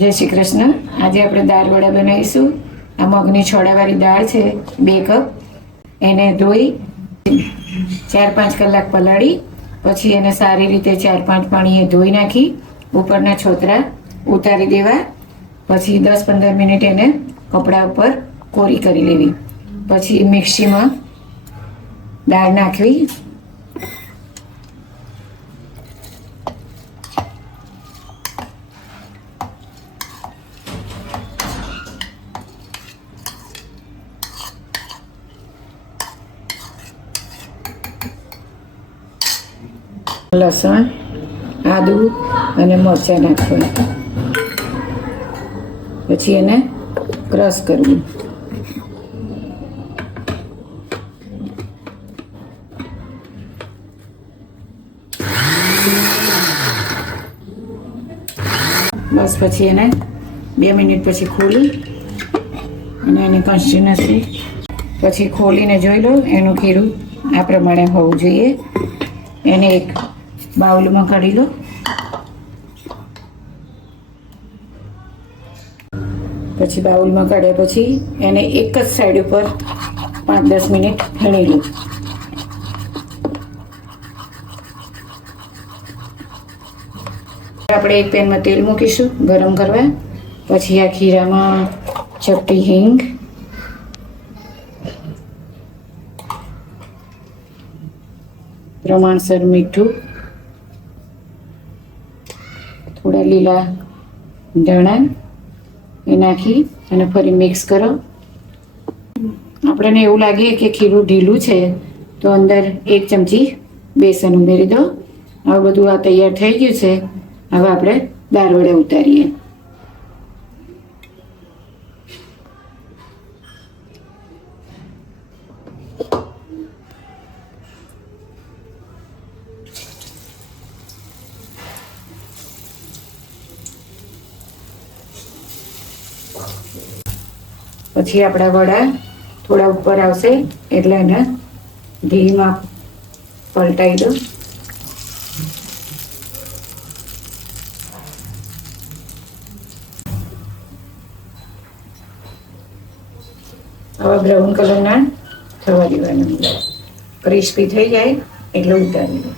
જય શ્રી કૃષ્ણ. આજે આપણે દાળ વડા બનાવીશું. આ મગની છોડાવાળી દાળ છે, બે કપ. એને ધોઈ ચાર પાંચ કલાક પલાળી, પછી એને સારી રીતે ચાર પાંચ પાણીએ ધોઈ નાખી, ઉપરના છોતરા ઉતારી દેવા. પછી દસ પંદર મિનિટ એને કપડા ઉપર કોરી કરી લેવી. પછી મિક્સીમાં દાળ નાખવી. લસણ, આદુ અને મરચાં નાખવા પછી એને ક્રશ કરવું. બસ પછી એને બે મિનિટ પછી ખોલી. અને એની કન્સિસ્ટન્સી પછી ખોલીને જોઈ લો, એનું ખીરું આ પ્રમાણે હોવું જોઈએ. એને એક બાઉલમાં કાઢી લો. પછી બાઉલમાં કાઢ્યા પછી એને એક જ સાઈડ ઉપર પાંચ દસ મિનિટ ફેણી લો. આપણે એક પેનમાં તેલ મૂકીશું ગરમ કરવા. પછી આ ખીરામાં ચપટી હિંગ. પ્રમાણસર મીઠું. થોડા લીલા ધાણા એ નાખી અને ફરી મિક્સ કરો. આપણને એવું લાગે કે ખીરું ઢીલું છે, તો અંદર એક ચમચી બેસન ઉમેરી દો. હવે બધું આ તૈયાર થઈ ગયું છે. હવે આપણે દાળ વડે ઉતારીએ. પછી આપણા વડા થોડા ઉપર આવશે, એટલે એને ઘીમાં પલટાઈ દો. હવે બ્રાઉન કલરના થવા દેવાના. ક્રિસ્પી થઈ જાય, એટલે ઉતારી દો.